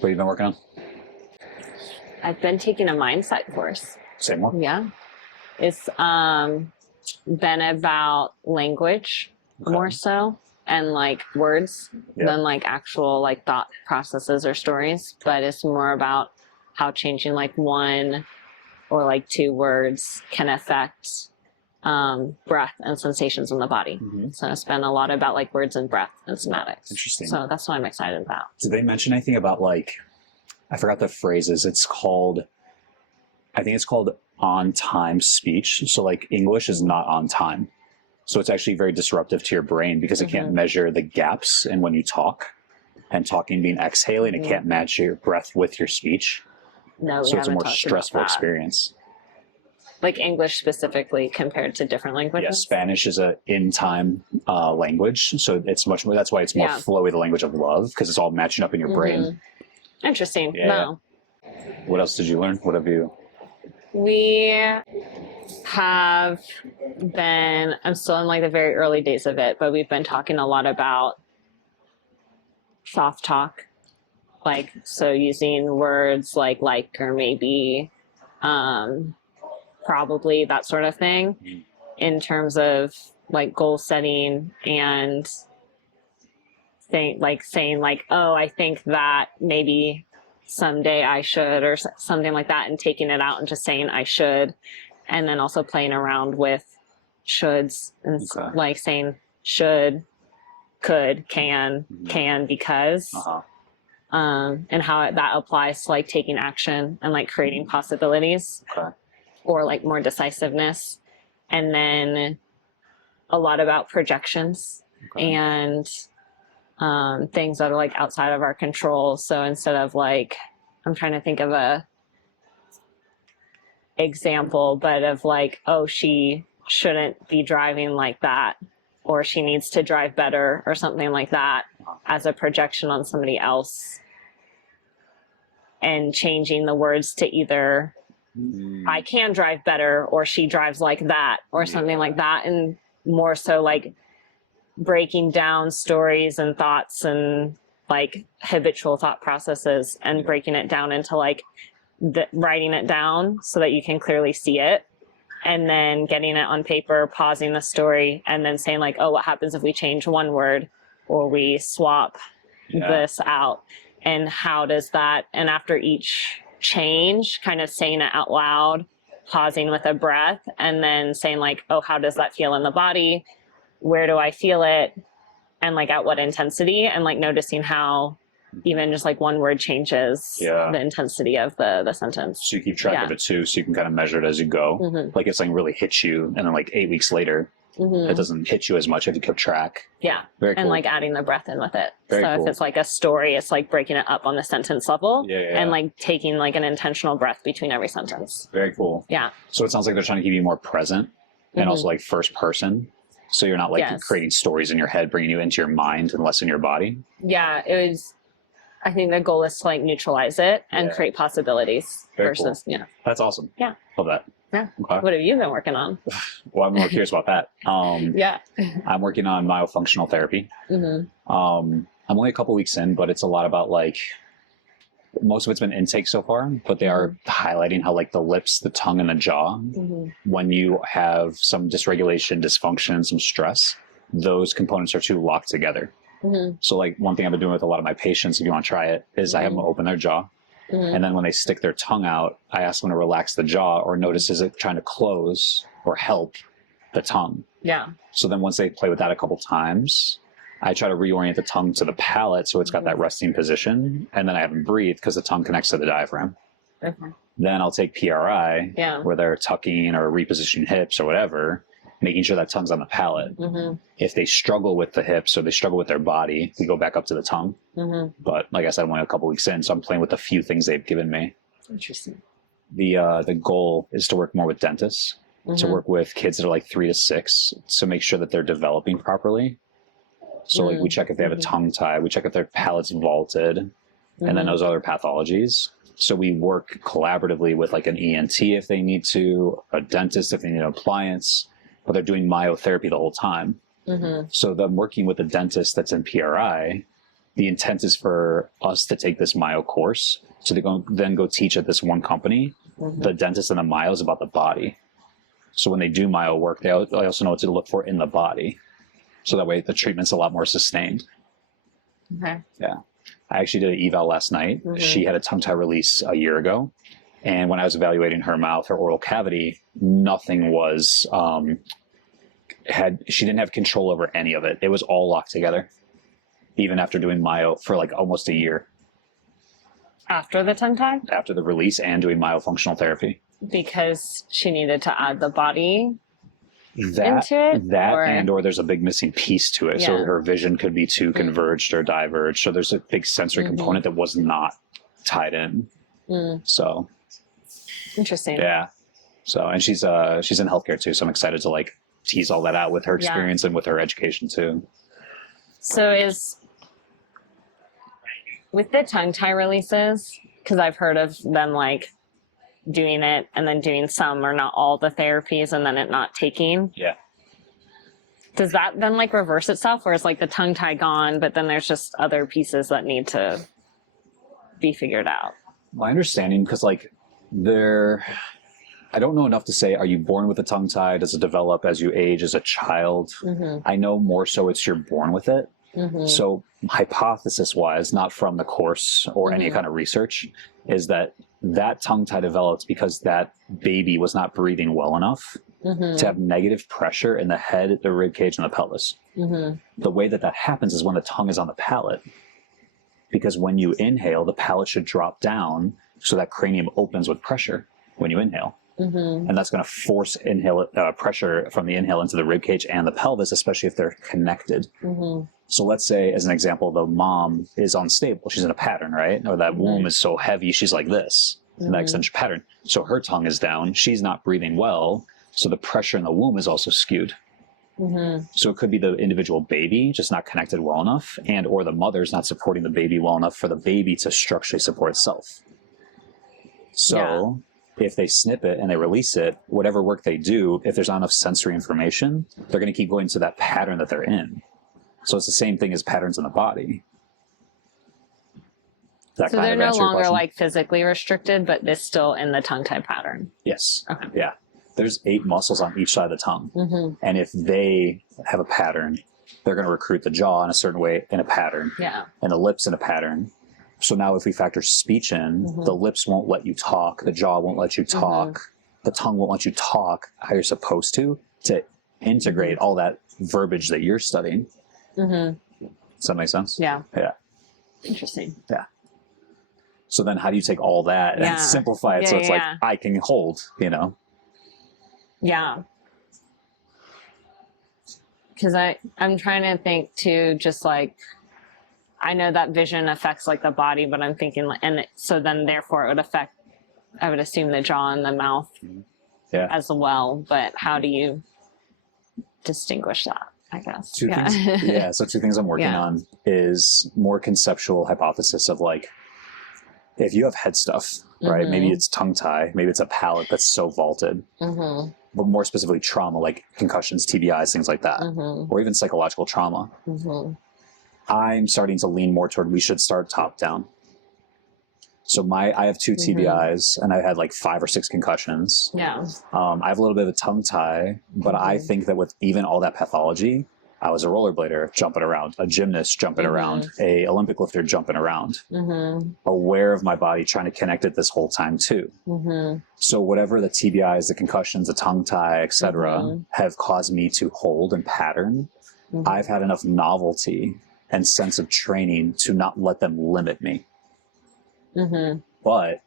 What have you been working on? I've been taking a mindset course. Say more. Yeah. It's been about language more so, and like words than like actual like thought processes or stories, but it's more about how changing like one or like two words can affect breath and sensations in the body. So it's been a lot about like words and breath and somatics. Interesting. So that's what I'm excited about. Did they mention anything about like, I forgot the phrases, it's called, I think it's called on time speech. So like English is not on time. So it's actually very disruptive to your brain because it can't measure the gaps in when you talk, and talking being exhaling, it can't match your breath with your speech. No, so it's a more stressful experience. Like English specifically compared to different languages? Yeah, Spanish is a in-time language. So it's much more, that's why it's more flowy, the language of love, because it's all matching up in your brain. Interesting. Yeah. No. What else did you learn? What have you? We have been, I'm still in like the very early days of it, but we've been talking a lot about soft talk. Like, so using words like or maybe, probably, that sort of thing in terms of like goal setting and saying like, oh, I think that maybe someday I should, or something like that, and taking it out and just saying I should, and then also playing around with shoulds and like saying should, could, can, because, and how that applies to like taking action and like creating possibilities or like more decisiveness. And then a lot about projections and things that are like outside of our control. So instead of like, I'm trying to think of a example, but of like, oh, she shouldn't be driving like that, or she needs to drive better, or something like that, as a projection on somebody else, and changing the words to either I can drive better, or she drives like that, or something like that, and more so like breaking down stories and thoughts and like habitual thought processes and breaking it down into like writing it down so that you can clearly see it, and then getting it on paper, pausing the story, and then saying like, oh, what happens if we change one word or we swap this out, and how does that, and after each change, kind of saying it out loud, pausing with a breath, and then saying like, oh, how does that feel in the body? Where do I feel it? And like at what intensity? And like noticing how even just like one word changes the intensity of the sentence. So you keep track of it too, so you can kind of measure it as you go. Like if something really hits you, and then like 8 weeks later, it doesn't hit you as much if you keep track. Yeah. Very cool. And like adding the breath in with it. Very so cool. if it's like a story, it's like breaking it up on the sentence level and like taking like an intentional breath between every sentence. Very cool. Yeah. So it sounds like they're trying to keep you more present and also like first person. So you're not like creating stories in your head, bringing you into your mind and less in your body. Yeah. It was, I think the goal is to like neutralize it and create possibilities. Very versus, cool. That's awesome. Yeah. Love that. Yeah. Okay. What have you been working on? Well, I'm more curious about that. I'm working on myofunctional therapy. I'm only a couple weeks in, but it's a lot about like, most of it's been intake so far, but they are highlighting how like the lips, the tongue, and the jaw, when you have some dysregulation, dysfunction, some stress, those components are too locked together. So like one thing I've been doing with a lot of my patients, if you want to try it, is I have them open their jaw. And then when they stick their tongue out, I ask them to relax the jaw or notice, is it trying to close or help the tongue? Yeah. So then once they play with that a couple times, I try to reorient the tongue to the palate so it's got that resting position. And then I have them breathe because the tongue connects to the diaphragm. Then I'll take PRI, where they're tucking or repositioning hips or whatever, making sure that tongue's on the palate. If they struggle with the hips or they struggle with their body, we go back up to the tongue. But like I said, I'm only a couple weeks in, so I'm playing with the few things they've given me. Interesting. The goal is to work more with dentists, to work with kids that are like 3 to 6, to make sure that they're developing properly. So like we check if they have a tongue tie, we check if their palate's vaulted, and then those other pathologies. So we work collaboratively with like an ENT if they need to, a dentist if they need an appliance, but they're doing myotherapy the whole time. So them working with a dentist that's in PRI, the intent is for us to take this myo course to then go teach at this one company, the dentist and the myo is about the body. So when they do myo work, they also know what to look for in the body. So that way the treatment's a lot more sustained. Okay. Yeah. I actually did an eval last night. She had a tongue tie release a year ago. And when I was evaluating her mouth, her oral cavity, nothing was, she didn't have control over any of it. It was all locked together, even after doing myo for like almost a year. After the tongue tie? After the release and doing myofunctional therapy. Because she needed to add the body into it? Or there's a big missing piece to it. Yeah. So her vision could be too converged or diverged. So there's a big sensory component that was not tied in. So. Interesting. Yeah. So, and she's in healthcare too. So I'm excited to like tease all that out with her experience and with her education too. So with the tongue tie releases, because I've heard of them like doing it and then doing some or not all the therapies and then it not taking. Yeah. Does that then like reverse itself where it's like the tongue tie gone, but then there's just other pieces that need to be figured out? My understanding, because like I don't know enough to say, are you born with a tongue tie? Does it develop as you age as a child? I know more so it's you're born with it. So hypothesis wise, not from the course or any kind of research, is that tongue tie developed because that baby was not breathing well enough to have negative pressure in the head, the rib cage, and the pelvis. The way that happens is when the tongue is on the palate. Because when you inhale, the palate should drop down so that cranium opens with pressure when you inhale. And that's going to force pressure from the inhale into the rib cage and the pelvis, especially if they're connected. So let's say, as an example, the mom is unstable. She's in a pattern, right? Or that womb is so heavy, she's like this, in that extension pattern. So her tongue is down. She's not breathing well. So the pressure in the womb is also skewed. So it could be the individual baby just not connected well enough, and or the mother's not supporting the baby well enough for the baby to structurally support itself. So if they snip it and they release it, whatever work they do, if there's not enough sensory information, they're going to keep going to that pattern that they're in. So it's the same thing as patterns in the body. So they're no longer like physically restricted, but they're still in the tongue tie pattern. Yes. Okay. Yeah. There's 8 muscles on each side of the tongue. And if they have a pattern, they're going to recruit the jaw in a certain way in a pattern. And the lips in a pattern. So now if we factor speech in, the lips won't let you talk, the jaw won't let you talk, the tongue won't let you talk how you're supposed to integrate all that verbiage that you're studying. Does that make sense? Yeah. Yeah. Interesting. Yeah. So then how do you take all that and simplify it so it's like, I can hold, you know? Yeah. Because I'm trying to think too, just like, I know that vision affects like the body, but I'm thinking, so then therefore it would affect, I would assume, the jaw and the mouth as well. But how do you distinguish that, I guess? Two things. So 2 things I'm working on is more conceptual hypothesis of like, if you have head stuff, right? Maybe it's tongue tie, maybe it's a palate that's so vaulted. But more specifically trauma, like concussions, TBIs, things like that, or even psychological trauma. I'm starting to lean more toward we should start top down. So I have 2 TBIs and I had like 5 or 6 concussions. I have a little bit of a tongue tie, but I think that with even all that pathology, I was a rollerblader jumping around, a gymnast jumping around, a Olympic lifter jumping around, aware of my body, trying to connect it this whole time too. So whatever the TBIs, the concussions, the tongue tie, etc., have caused me to hold and pattern, I've had enough novelty and sense of training to not let them limit me. But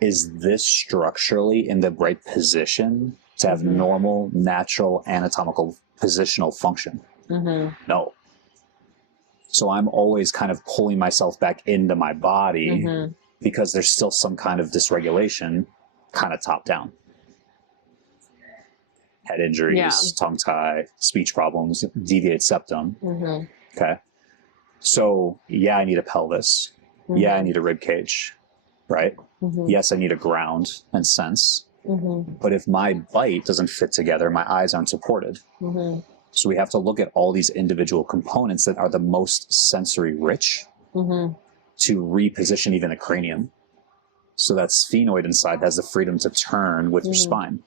is this structurally in the right position to have normal, natural, anatomical positional function? No. So I'm always kind of pulling myself back into my body because there's still some kind of dysregulation, kind of top down. Head injuries, tongue tie, speech problems, deviated septum. Okay. So I need a pelvis. I need a rib cage, right? Yes, I need a ground and sense. But if my bite doesn't fit together, my eyes aren't supported, So we have to look at all these individual components that are the most sensory rich to reposition even the cranium. So that sphenoid inside has the freedom to turn with your spine,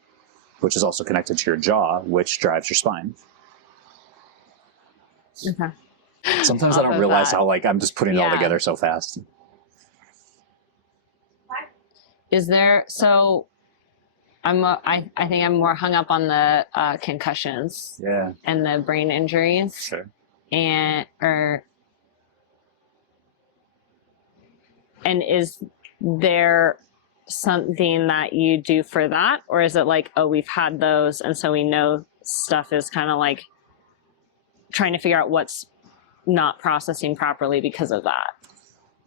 which is also connected to your jaw, which drives your spine. Okay. Sometimes I don't realize how like I'm just putting it all together so fast. Is there, so I think I'm more hung up on the concussions and the brain injuries. Sure. And is there something that you do for that, or is it like, oh, we've had those and so we know stuff is kind of like trying to figure out what's not processing properly because of that?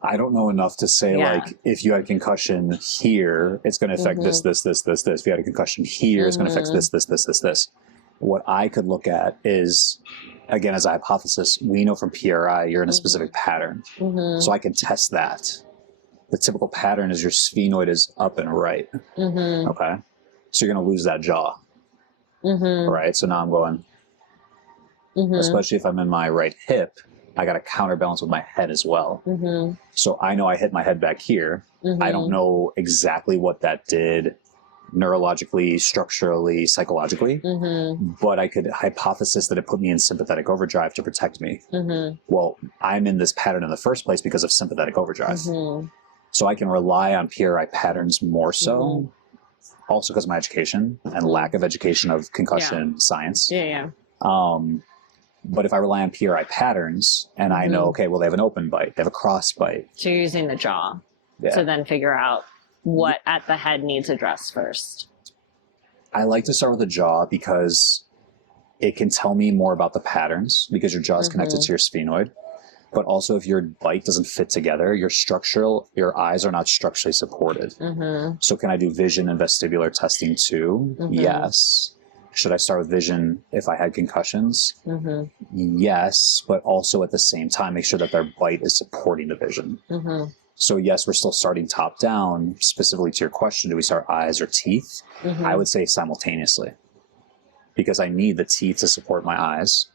I don't know enough to say like, if you had a concussion here, it's going to affect this. If you had a concussion here, it's going to affect this. What I could look at is, again, as a hypothesis, we know from PRI you're in a specific pattern. So I can test that. The typical pattern is your sphenoid is up and right. Okay. So you're going to lose that jaw. Right. So now I'm going, especially if I'm in my right hip, I got to counterbalance with my head as well. So I know I hit my head back here. I don't know exactly what that did neurologically, structurally, psychologically, but I could hypothesis that it put me in sympathetic overdrive to protect me. Well, I'm in this pattern in the first place because of sympathetic overdrive. So I can rely on PRI patterns more so, also because of my education and lack of education of concussion science. But if I rely on PRI patterns and I know, okay, well, they have an open bite, they have a cross bite. So you're using the jaw to then figure out what at the head needs addressed first. I like to start with the jaw because it can tell me more about the patterns because your jaw is connected to your sphenoid. But also if your bite doesn't fit together, your eyes are not structurally supported. So can I do vision and vestibular testing too? Yes. Should I start with vision if I had concussions? Yes, but also at the same time, make sure that their bite is supporting the vision. So yes, we're still starting top down. Specifically to your question, do we start eyes or teeth? I would say simultaneously, because I need the teeth to support my eyes.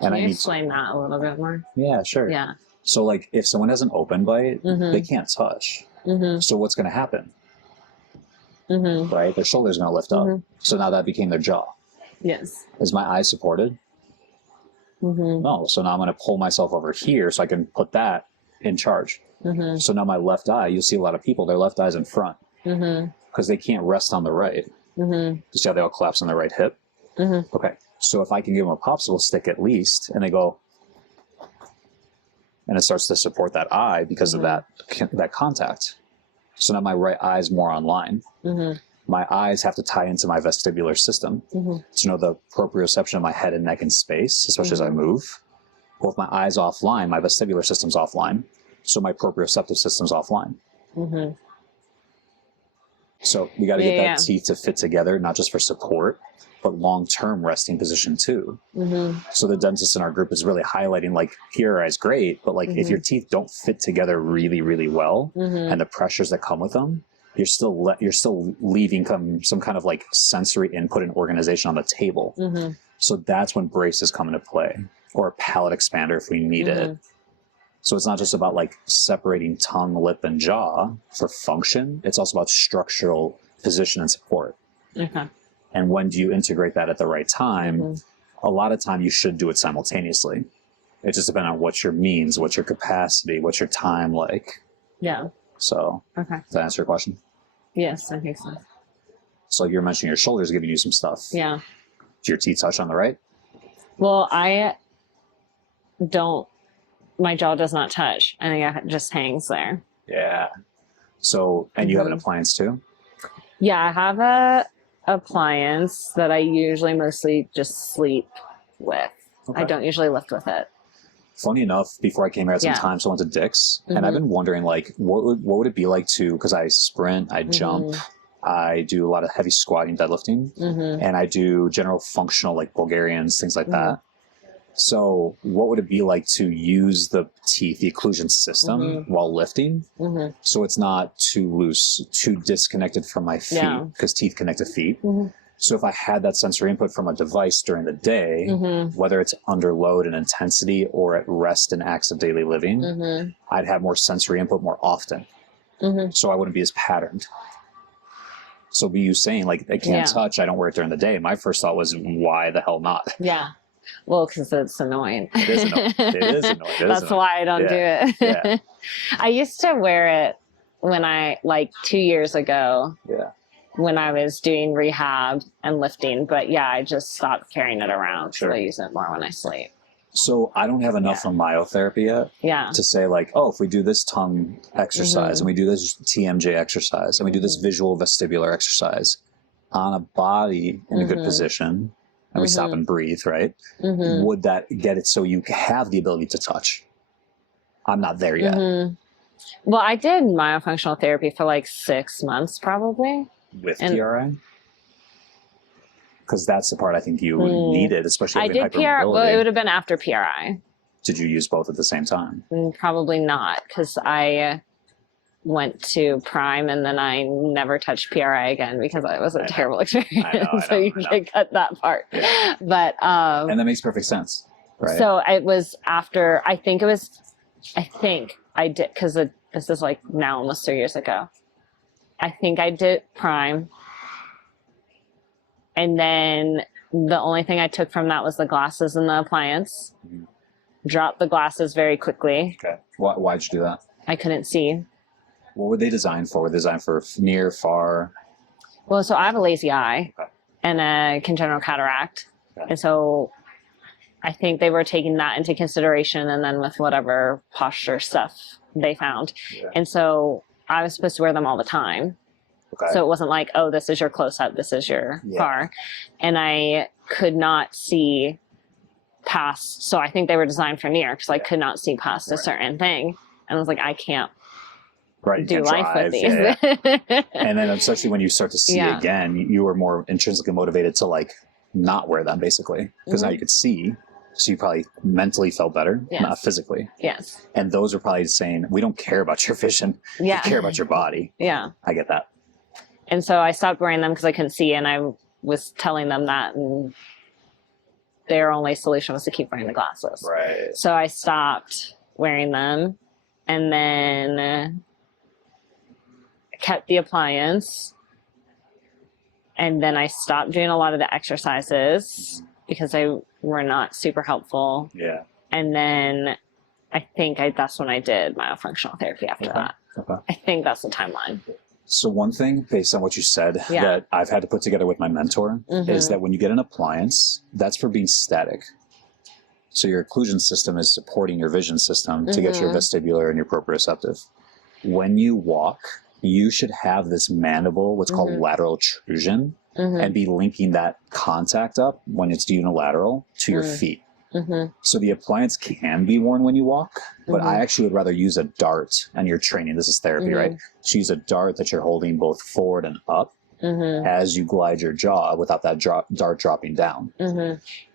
Can you explain that a little bit more? Yeah, sure. Yeah. So like if someone has an open bite, they can't touch. So what's going to happen? Right? Their shoulder's going to lift up. So now that became their jaw. Yes. Is my eye supported? No. So now I'm going to pull myself over here so I can put that in charge. So now my left eye, you'll see a lot of people, their left eye's in front because they can't rest on the right. You see how they all collapse on the right hip? Okay. So if I can give them a popsicle stick at least, and they go, and it starts to support that eye because of that contact. So now my right eye is more online. My eyes have to tie into my vestibular system to know the proprioception of my head and neck in space, especially as I move. Well, if my eye's offline, my vestibular system's offline, so my proprioceptive system's offline. So we got to get that teeth to fit together, not just for support, but long-term resting position too. So the dentist in our group is really highlighting like PRI is great, but like if your teeth don't fit together really, really well, and the pressures that come with them, you're still leaving some kind of like sensory input and organization on the table. So that's when braces come into play, or a palate expander if we need it. So it's not just about like separating tongue, lip, and jaw for function. It's also about structural position and support. And when do you integrate that at the right time? A lot of time you should do it simultaneously. It just depends on what's your means, what's your capacity, what's your time like. So does that answer your question? Yes, I think so. So you're mentioning your shoulders giving you some stuff. Do your teeth touch on the right? Well, I don't, my jaw does not touch. I think it just hangs there. So, and you have an appliance too? I have a appliance that I usually mostly just sleep with. I don't usually lift with it. Funny enough, before I came here at some time, so I went to Dick's, and I've been wondering, like, what would it be like to, because I sprint, I jump, I do a lot of heavy squatting, deadlifting, and I do general functional, like Bulgarians, things like that. So what would it be like to use the teeth, the occlusion system while lifting? So it's not too loose, too disconnected from my feet, because teeth connect to feet. So if I had that sensory input from a device during the day, whether it's under load and intensity or at rest and acts of daily living, I'd have more sensory input more often. So I wouldn't be as patterned. So be you saying like, I can't touch, I don't wear it during the day. My first thought was, why the hell not? Yeah. Well, because it's annoying. It is annoying. It is annoying. That's why I don't do it. I used to wear it when like 2 years ago. When I was doing rehab and lifting. But yeah, I just stopped carrying it around. So I use it more when I sleep. So I don't have enough from myotherapy yet to say like, oh, if we do this tongue exercise and we do this TMJ exercise and we do this visual vestibular exercise on a body in a good position and we stop and breathe, right? Would that get it so you have the ability to touch? I'm not there yet. Well, I did myofunctional therapy for like 6 months probably. With PRI? Because that's the part I think you needed, especially I did PRI. Well, it would have been after PRI. Did you use both at the same time? Probably not, because I went to Prime and then I never touched PRI again because it was a terrible experience. I know, so you can cut that part. But and that makes perfect sense, right? So it was after. I think I did, because this is like now almost 3 years ago. I think I did Prime. And then the only thing I took from that was the glasses and the appliance. Dropped the glasses very quickly. Okay. Why'd you do that? I couldn't see. What were they designed for? Were they designed for near, far? Well, so I have a lazy eye and a congenital cataract. And so I think they were taking that into consideration, and then with whatever posture stuff they found. And so I was supposed to wear them all the time. So it wasn't like, oh, this is your close-up, this is your far. And I could not see past, so I think they were designed for near, because I could not see past a certain thing. And I was like, I can't do life with these. And then especially when you start to see again, you were more intrinsically motivated to like not wear them, basically, because now you could see. So you probably mentally felt better, not physically. And those are probably saying, we don't care about your vision. We care about your body. I get that. And so I stopped wearing them because I couldn't see, and I was telling them that, and their only solution was to keep wearing the glasses. So I stopped wearing them, and then kept the appliance, and then I stopped doing a lot of the exercises because they were not super helpful. And then I think that's when I did myofunctional therapy after that. I think that's the timeline. So one thing, based on what you said, that I've had to put together with my mentor is that when you get an appliance, that's for being static. So your occlusion system is supporting your vision system to get your vestibular and your proprioceptive. When you walk, you should have this mandible, what's called lateral protrusion, and be linking that contact up when it's unilateral to your feet. So the appliance can be worn when you walk, but I actually would rather use a dart, and you're training, this is therapy, right? So use a dart that you're holding both forward and up as you glide your jaw without that dart dropping down.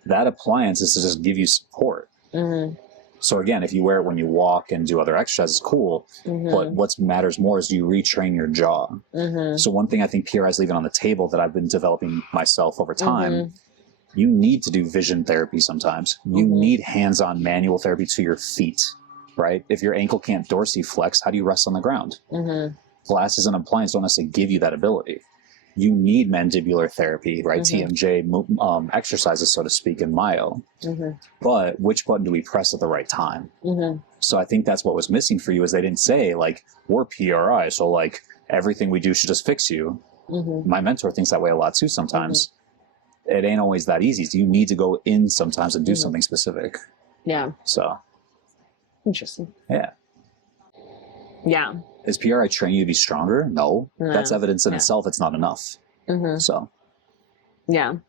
That appliance is to just give you support. So again, if you wear it when you walk and do other exercises, cool. But what matters more is do you retrain your jaw? So one thing I think PRI is leaving on the table that I've been developing myself over time, you need to do vision therapy sometimes. You need hands-on manual therapy to your feet, right? If your ankle can't dorsiflex, how do you rest on the ground? Glasses and appliance don't necessarily give you that ability. You need mandibular therapy, right? TMJ exercises, so to speak, in myo. But which button do we press at the right time? So I think that's what was missing for you, is they didn't say, like, we're PRI, so like everything we do should just fix you. My mentor thinks that way a lot too sometimes. It ain't always that easy. So you need to go in sometimes and do something specific. So. Interesting. Is PRI training you to be stronger? No. That's evidence in itself. It's not enough. So.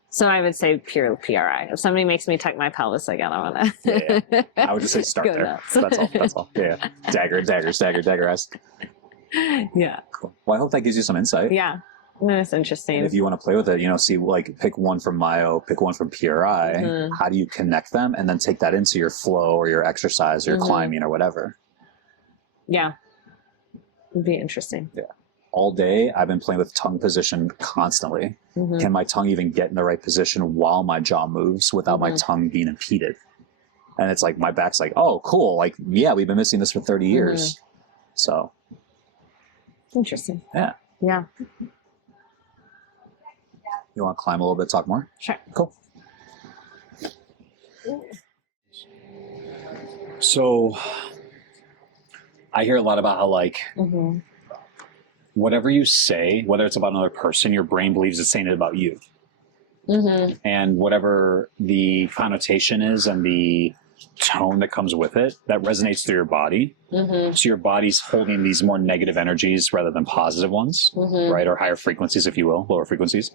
So I would say pure PRI. If somebody makes me tuck my pelvis again, I want to. I would just say start there. That's all. That's all. Dagger, esque. Cool. Well, I hope that gives you some insight. That's interesting. And if you want to play with it, see, like, pick one from myo, pick one from PRI. How do you connect them, and then take that into your flow or your exercise or your climbing or whatever? It'd be interesting. all day I've been playing with tongue position constantly. Can my tongue even get in the right position while my jaw moves without my tongue being impeded? And it's like, my back's like, oh, cool. Like, yeah, we've been missing this for 30 years. So. Interesting. Yeah. Yeah. You want to climb a little bit, talk more? Sure. Cool. So I hear a lot about how, like, whatever you say, whether it's about another person, your brain believes it's saying it about you. And whatever the connotation is and the tone that comes with it, that resonates through your body. So your body's holding these more negative energies rather than positive ones, right? Or higher frequencies, if you will, lower frequencies.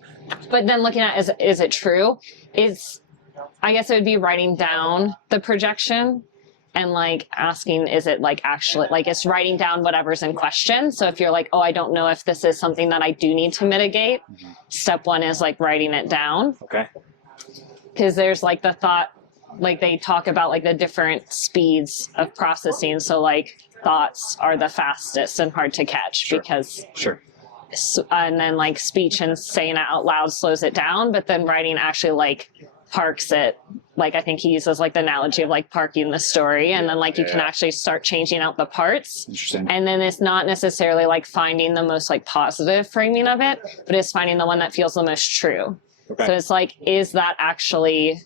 But then looking at, is it true? I guess it would be writing down the projection and like asking, is it like actually, like it's writing down whatever's in question. So if you're like, oh, I don't know if this is something that I do need to mitigate, step one is like writing it down. Okay. Because there's like the thought, like they talk about like the different speeds of processing. So like thoughts are the fastest and hard to catch because and then like speech and saying it out loud slows it down, but then writing actually like parks it. Like I think he uses like the analogy of like parking the story, and then like you can actually start changing out the parts. Interesting. And then it's not necessarily like finding the most like positive framing of it, but it's finding the one that feels the most true. Okay. So it's like, is that actually,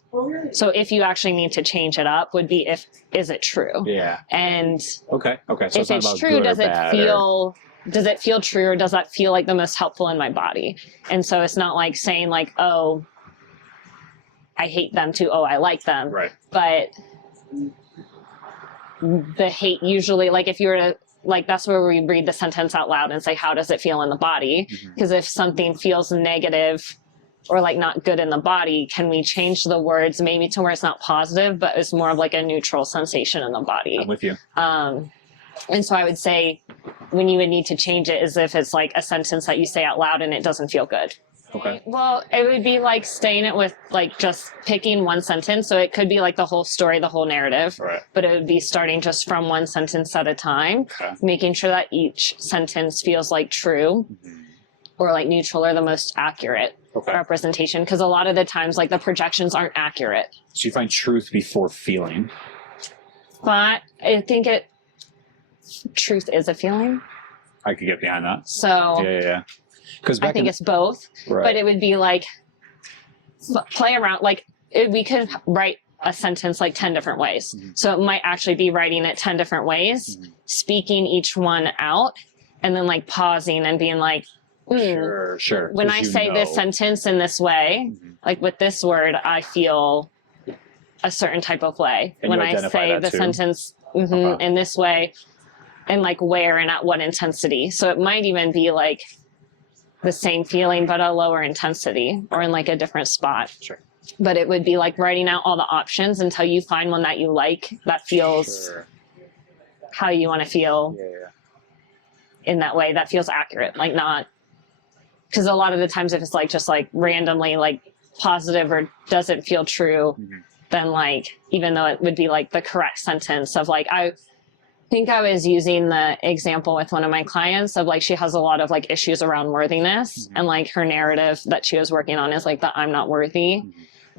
so if you actually need to change it up would be is it true? Yeah. And okay. So if it's true, does it feel true, or does that feel like the most helpful in my body? And so it's not like saying like, oh, I hate them too. Oh, I like them. Right. But the hate usually, like if you were to, like that's where we read the sentence out loud and say, how does it feel in the body? Because if something feels negative or like not good in the body, can we change the words maybe to where it's not positive, but it's more of like a neutral sensation in the body? I'm with you. And so I would say when you would need to change it is if it's like a sentence that you say out loud and it doesn't feel good. Okay. Well, it would be like staying it with like just picking one sentence. So it could be like the whole story, the whole narrative, but it would be starting just from one sentence at a time, making sure that each sentence feels like true or like neutral or the most accurate representation. Because a lot of the times like the projections aren't accurate. So you find truth before feeling. But I think truth is a feeling. I could get behind that. So yeah. Because I think it's both, but it would be like play around. Like we could write a sentence like 10 different ways. So it might actually be writing it 10 different ways, speaking each one out, and then like pausing and being like, Sure. When I say this sentence in this way, like with this word, I feel a certain type of way. And when I say the sentence in this way, and like where and at what intensity. So it might even be like the same feeling, but a lower intensity or in like a different spot. Sure. But it would be like writing out all the options until you find one that you like, that feels how you want to feel in that way, that feels accurate. Like not, because a lot of the times if it's like just like randomly like positive or doesn't feel true, then like, even though it would be like the correct sentence of like, I think I was using the example with one of my clients of like, she has a lot of like issues around worthiness and like her narrative that she was working on is like the I'm not worthy.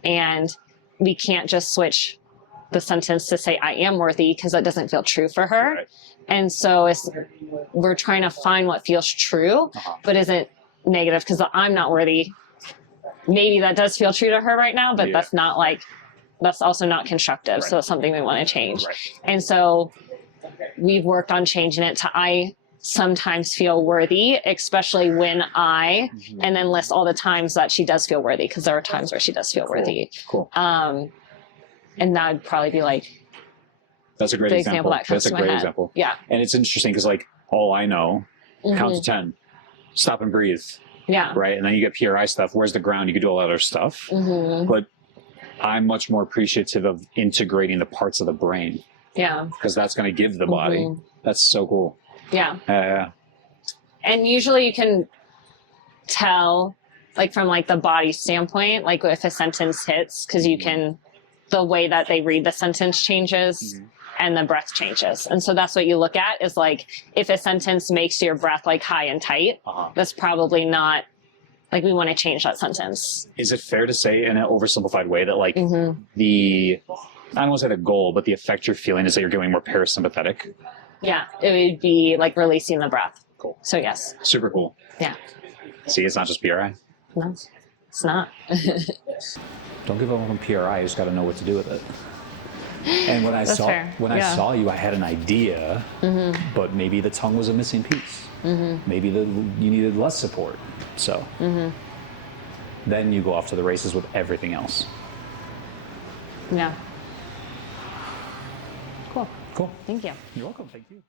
And we can't just switch the sentence to say I am worthy because that doesn't feel true for her. And so we're trying to find what feels true, but isn't negative, because the I'm not worthy, maybe that does feel true to her right now, but that's not like, that's also not constructive. So it's something we want to change. And so we've worked on changing it to I sometimes feel worthy, especially when and then list all the times that she does feel worthy, because there are times where she does feel worthy. Cool. And that would probably be like, that's a great example. That's a great example. Yeah. And it's interesting because like all I know, count to 10, stop and breathe. Yeah. Right. And then you get PRI stuff. Where's the ground? You could do all that other stuff. But I'm much more appreciative of integrating the parts of the brain. Yeah. Because that's going to give the body. That's so cool. Yeah. And usually you can tell, like from like the body standpoint, like if a sentence hits, because you can, the way that they read the sentence changes. and the breath changes. And so that's what you look at is like, if a sentence makes your breath like high and tight, that's probably not, like we want to change that sentence. Is it fair to say in an oversimplified way that like the, I don't want to say the goal, but the effect you're feeling is that you're getting more parasympathetic? Yeah, it would be like releasing the breath. Cool. So yes. Super cool. Yeah. See, it's not just PRI. No, it's not. Don't give up on PRI. You just got to know what to do with it. And when I That's saw fair. I saw you, I had an idea, but maybe the tongue was a missing piece. Maybe you needed less support. So then you go off to the races with everything else. Yeah. Cool. Cool. Thank you. You're welcome. Thank you.